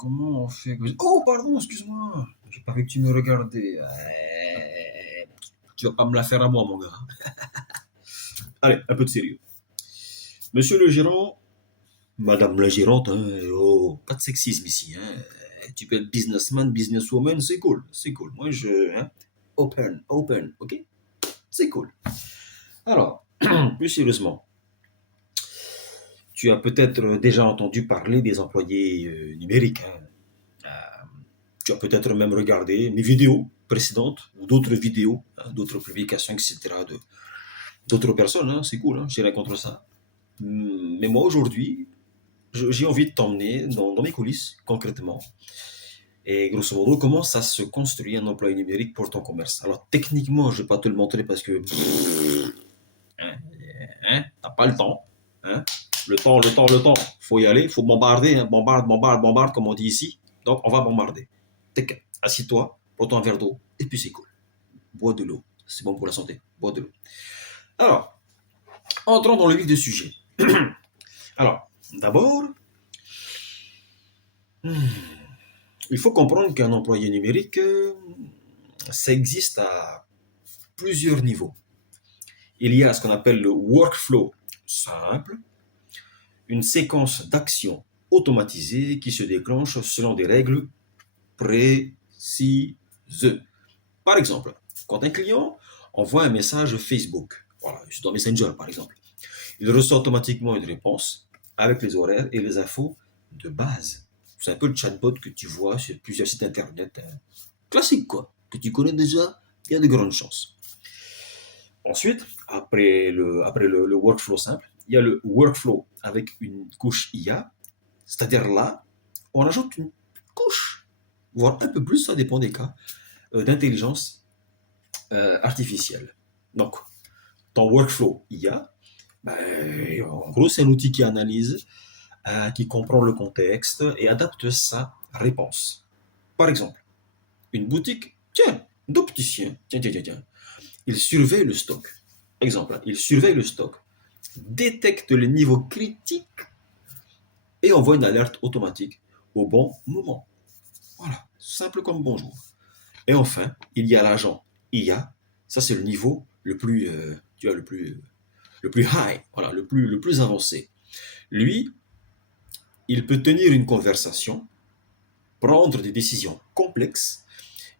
comment on fait? Oh, pardon, excuse-moi. J'ai pas vu que tu me regardais. Tu vas pas me la faire à moi, mon gars. Allez, un peu de sérieux. Monsieur le gérant, madame la gérante, hein, oh, pas de sexisme ici. Hein. Tu peux être businessman, businesswoman, c'est cool. C'est cool. Moi, hein, open, ok? C'est cool. Alors, plus sérieusement, tu as peut-être déjà entendu parler des employés numériques. Hein. Tu as peut-être même regardé mes vidéos précédentes ou d'autres vidéos, hein, d'autres publications, etc. D'autres personnes. Hein, c'est cool, hein, j'ai rien contre ça. Mais moi, aujourd'hui, j'ai envie de t'emmener dans mes coulisses, concrètement. Et grosso modo, comment ça se construit un employé numérique pour ton commerce? Alors, techniquement, je ne vais pas te le montrer parce que hein, t'as pas le temps. Hein. Le temps. Faut y aller, faut bombarder, hein, bombarde, comme on dit ici. Donc, on va bombarder. Assis-toi, prends-toi un verre d'eau, et puis c'est cool. Bois de l'eau, c'est bon pour la santé. Bois de l'eau. Alors, entrons dans le vif du sujet. Alors, d'abord, il faut comprendre qu'un employé numérique, ça existe à plusieurs niveaux. Il y a ce qu'on appelle le workflow simple, une séquence d'actions automatisées qui se déclenche selon des règles précises. Par exemple, quand un client envoie un message Facebook, voilà, dans Messenger par exemple, il reçoit automatiquement une réponse avec les horaires et les infos de base. C'est un peu le chatbot que tu vois sur plusieurs sites internet. Hein. Classique quoi, que tu connais déjà, il y a de grandes chances. Ensuite, après le workflow simple, il y a le workflow avec une couche IA, c'est-à-dire là, on ajoute une couche, voire un peu plus, ça dépend des cas, d'intelligence artificielle. Donc, ton workflow IA, ben, en gros, c'est un outil qui analyse, qui comprend le contexte et adapte sa réponse. Par exemple, une boutique, tiens, d'opticien, tiens, il surveille le stock. Exemple, il surveille le stock, détecte le niveau critique et envoie une alerte automatique au bon moment. Voilà, simple comme bonjour. Et enfin, il y a l'agent IA. Ça, c'est le niveau le plus, tu vois, le plus high, voilà, le plus avancé. Lui, il peut tenir une conversation, prendre des décisions complexes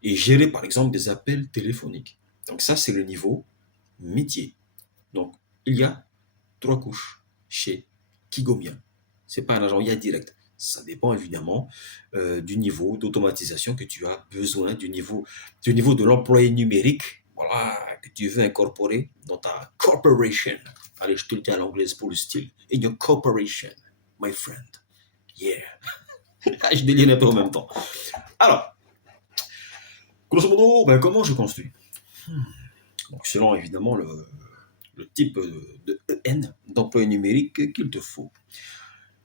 et gérer, par exemple, des appels téléphoniques. Donc ça, c'est le niveau métier. Donc, il y a 3 couches chez Kigomia. C'est pas un agent IA direct. Ça dépend évidemment du niveau d'automatisation que tu as besoin, du niveau de l'employé numérique, voilà, que tu veux incorporer dans ta corporation. Allez, je te le dis à l'anglaise pour le style. In your corporation, my friend. Yeah. Je déligne un peu en même temps. Alors, grosso modo, ben, comment je construis? Donc, selon évidemment le type de EN, d'employé numérique qu'il te faut.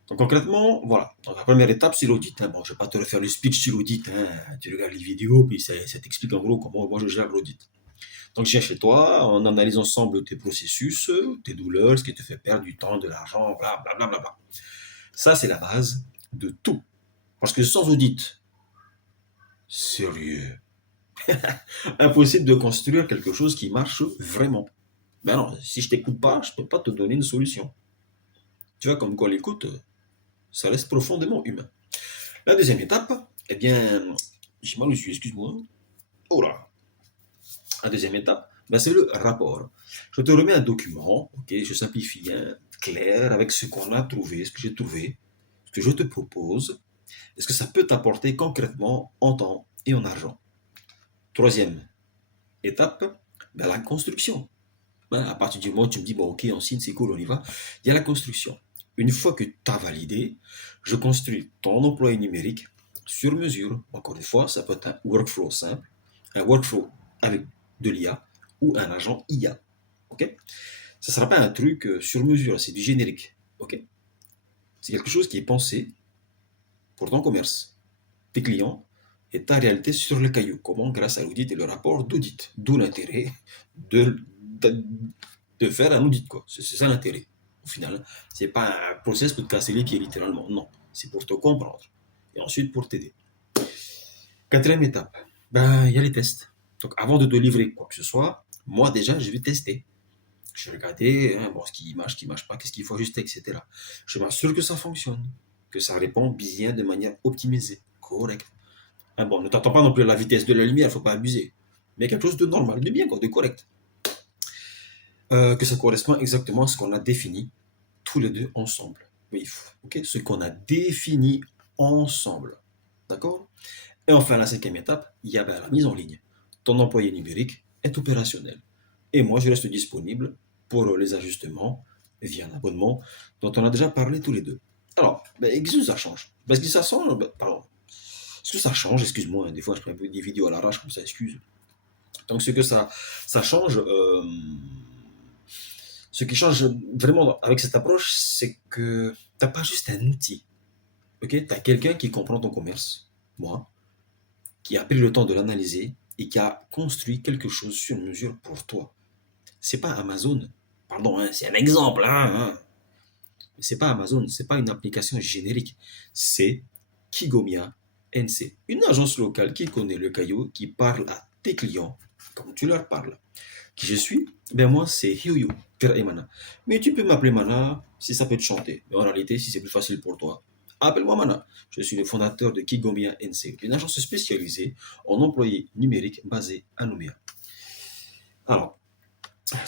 Donc concrètement, voilà. Donc, la première étape, c'est l'audit. Hein. Bon, je ne vais pas te refaire le speech sur l'audit. Hein. Tu regardes les vidéos, puis ça t'explique en gros comment moi je gère l'audit. Donc je viens chez toi, on analyse ensemble tes processus, tes douleurs, ce qui te fait perdre du temps, de l'argent, blablabla. Ça, c'est la base de tout. Parce que sans audit, sérieux, impossible de construire quelque chose qui marche vraiment. Ben non, si je t'écoute pas, je peux pas te donner une solution. Tu vois, comme quoi l'écoute, ça reste profondément humain. La deuxième étape, eh bien, j'ai mal au excuse-moi. Oh là. La deuxième étape, ben c'est le rapport. Je te remets un document, ok, je simplifie, hein, clair, avec ce qu'on a trouvé, ce que j'ai trouvé, ce que je te propose, et ce que ça peut t'apporter concrètement en temps et en argent. Troisième étape, ben la construction. Ben, à partir du moment où tu me dis, bon, ok, on signe, c'est cool, on y va, il y a la construction. Une fois que tu as validé, je construis ton employé numérique sur mesure. Encore une fois, ça peut être un workflow simple, un workflow avec de l'IA ou un agent IA. Ok? Ça ne sera pas un truc sur mesure, c'est du générique. Ok? C'est quelque chose qui est pensé pour ton commerce, tes clients et ta réalité sur le caillou. Comment, grâce à l'audit et le rapport d'audit. D'où l'intérêt de faire un audit, quoi. C'est ça l'intérêt. Au final, c'est pas un process pour te casser les pieds, littéralement. Non, c'est pour te comprendre et ensuite pour t'aider. Quatrième étape, ben, il y a les tests. Donc avant de te livrer quoi que ce soit, moi déjà, je vais tester. Je vais regarder hein, bon, ce qui marche pas, qu'est-ce qu'il faut ajuster, etc. Je m'assure que ça fonctionne, que ça répond bien de manière optimisée, correcte. Hein, bon, ne t'attends pas non plus à la vitesse de la lumière, il ne faut pas abuser. Mais quelque chose de normal, de bien, quoi, de correct. Que ça correspond exactement à ce qu'on a défini tous les deux ensemble. Oui, ok, ce qu'on a défini ensemble. D'accord. Et enfin, la cinquième étape, il y a ben, la mise en ligne. Ton employé numérique est opérationnel. Et moi, je reste disponible pour les ajustements via un abonnement dont on a déjà parlé tous les deux. Alors, ben, qu'est-ce que ça change? Parce que ça change, ben, pardon. Est-ce que ça change? Excuse-moi, hein, des fois je prends un peu des vidéos à l'arrache comme ça, excuse. Donc, ça change, ce qui change vraiment avec cette approche, c'est que tu n'as pas juste un outil. Ok, tu as quelqu'un qui comprend ton commerce, moi, qui a pris le temps de l'analyser et qui a construit quelque chose sur mesure pour toi. C'est pas Amazon. Pardon, hein, c'est un exemple. Hein. C'est pas Amazon, c'est pas une application générique. C'est Kigomia NC, une agence locale qui connaît le caillou, qui parle à tes clients comme tu leur parles. Qui je suis? Ben moi, c'est Hyoyo, Pierre Mana. Mais tu peux m'appeler Mana si ça peut te chanter. Mais en réalité, si c'est plus facile pour toi, appelle-moi Mana. Je suis le fondateur de Kigomia NC, une agence spécialisée en employés numériques basée à Nouméa. Alors,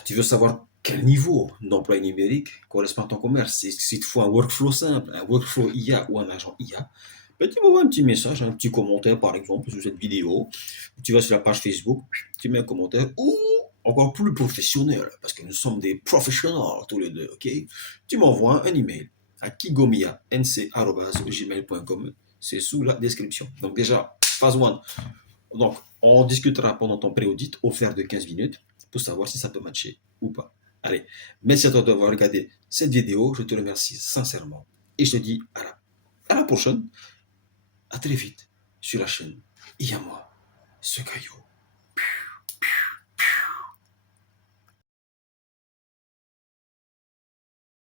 tu veux savoir quel niveau d'emploi numérique correspond à ton commerce? S'il te faut un workflow simple, un workflow IA ou un agent IA, ben, tu m'envoies un petit message, un petit commentaire par exemple sur cette vidéo. Tu vas sur la page Facebook, tu mets un commentaire ou encore plus professionnel, parce que nous sommes des professionnels tous les deux, ok? Tu m'envoies un email à kigomianc.gmail.com. C'est sous la description. Donc déjà, phase 1. Donc, on discutera pendant ton pré-audit offert de 15 minutes pour savoir si ça peut matcher ou pas. Allez, merci à toi d'avoir regardé cette vidéo. Je te remercie sincèrement. Et je te dis à la prochaine. À très vite sur la chaîne. Et à moi, ce caillou.